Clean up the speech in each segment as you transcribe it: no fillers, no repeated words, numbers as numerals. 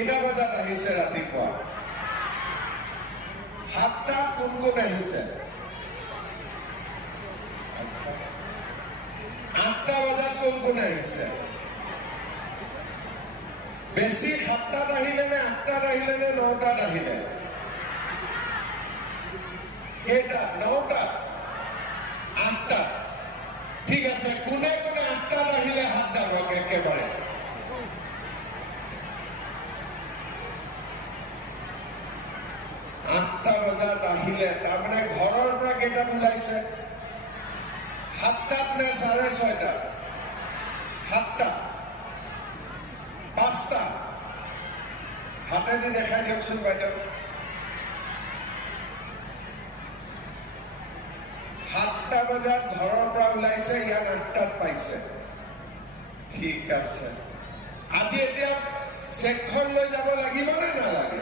কেইটা বজাত আহিছে ৰাতিপুৱা 7টা কোন কোন আহিছে 8টা বজাত কোন কোন আহিছে বেছি 7টাত আহিলে নে 8টাত আহিলে নে 9টাত আহিলে কেইটা 9টা 8টা ঠিক আছে কোনে কোনে 8টাত আহিলে হাত দাবক একেবাৰে 8টা বজাত আহিলে তাৰমানে ঘৰৰ পৰা কেইটাত ওলাইছে 7টাত নে 6:30 7টা 5টা হাতেদি দেখাই দিয়কচোন বাইদেউ 7টা বজাত ঘৰৰ পৰা ওলাইছে ইয়াত 8টাত পাইছে ঠিক আছে আজি এতিয়া চেকখন লৈ যাব লাগিব নে নালাগে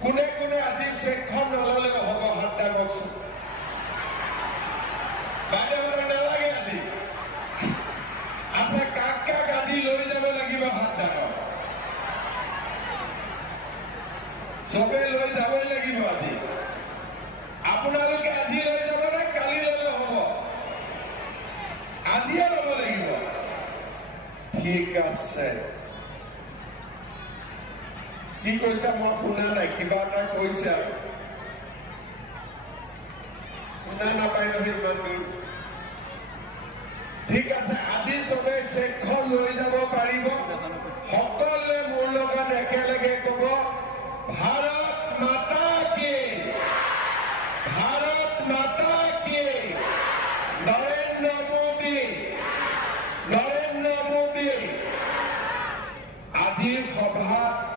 কোনে কোনে আজি চেকখন নললেও হ'ব হাত দাবকচোন বাইদেউ নালাগে আজি আপোনাৰ কাক কাক আজি লৈ যাব লাগিব হাত দাবক চবে লৈ যাবই লাগিব আজি আপোনালোকে আজি লৈ যাব নে কালি ল'লে হ'ব আজিয়ে ল'ব লাগিব ঠিক আছে কি কৈছে মই শুনা নাই কিবা এটা কৈছে আৰু শুনা নাপায় নহয় ইমান দূৰ ঠিক আছে আজি চবে চেকখন লৈ যাব পাৰিব সকলোৱে মোৰ লগত একেলগে ক'ব ভাৰত মাতা কি ভাৰত মাতা কি নৰেন্দ্ৰ মোদী আজিৰ সভা